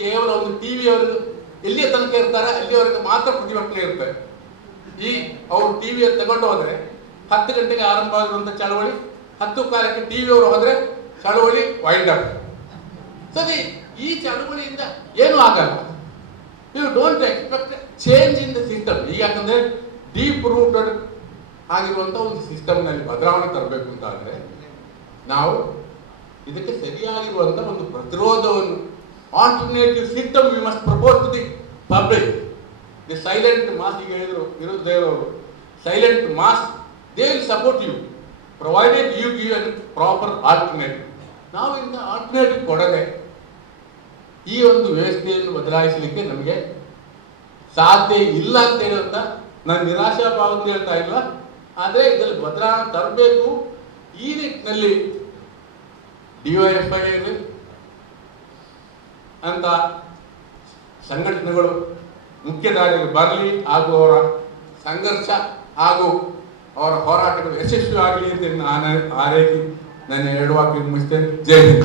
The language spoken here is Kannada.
ಕೇವಲ ಒಂದು ಟಿವಿಯವರು ಎಲ್ಲಿಯ ತನಕ ಇರ್ತಾರೆ ಅಲ್ಲಿಯವರೆಗೆ ಮಾತ್ರ ಪ್ರತಿಭಟನೆ ಇರುತ್ತೆ. ಈ ಅವರು ಟಿವಿಯನ್ನು ತಗೊಂಡು ಹೋದ್ರೆ 10 ಗಂಟೆಗೆ ಆರಂಭ ಆಗಿರುವಂತ ಚಳವಳಿ 10:15ಕ್ಕೆ ಟಿವಿಯವರು ಹೋದ್ರೆ ಚಳವಳಿ ವೈಂಡ್ ಅಪ್. ಸರಿ, ಈ ಚಳವಳಿಯಿಂದ ಏನು ಆಗಲ್ಲ. You don't expect change in the system. ಈಗ ಯಾಕಂದ್ರೆ ಡೀಪ್ ರೂಟೆಡ್ ಆಗಿರುವಂತ ಒಂದು ಸಿಸ್ಟಮ್ನಲ್ಲಿ ಬದಲಾವಣೆ ತರಬೇಕು ಅಂತ ಅಂದ್ರೆ ನಾವು ಇದಕ್ಕೆ ಸರಿಯಾಗಿರುವಂತ ಒಂದು ಪ್ರತಿರೋಧವನ್ನು alternative system we must propose to the public. The silent mass, ಈಗ ಹೇಳಿದ್ರು ವಿರೋಧ ದೇವರು, silent mass, they will support you provided you give a proper alternative. ನಾವು ಇಂದ ಆಲ್ಟರ್ನೇಟಿವ್ ಕೊಡದೆ ಈ ಒಂದು ವ್ಯವಸ್ಥೆಯನ್ನು ಬದಲಾಯಿಸಲಿಕ್ಕೆ ನಮಗೆ ಸಾಧ್ಯ ಇಲ್ಲ ಅಂತ ಹೇಳುವಂತ ನಾನು ನಿರಾಶಾಭಾವದಿಂದ ಹೇಳ್ತಾ ಇಲ್ಲ. ಆದರೆ ಇದರಲ್ಲಿ ಬದಲಾವಣೆ ತರಬೇಕು. ಈ ನಿಟ್ಟಿನಲ್ಲಿ ಡಿವೈಎಫ್ಐ ಅಂತ ಸಂಘಟನೆಗಳು ಮುಖ್ಯ ದಾರಿಗೆ ಬರಲಿ ಹಾಗೂ ಅವರ ಸಂಘರ್ಷ ಹಾಗೂ ಅವರ ಹೋರಾಟಗಳು ಯಶಸ್ವಿ ಆಗಲಿ ಅಂತ ನಾನು ಹಾರೈಸಿ ನನ್ನ 2 ವಾಕ್ಯ ಮುಗಿಸ್ತೇನೆ. ಜೈ ಹಿಂದ್.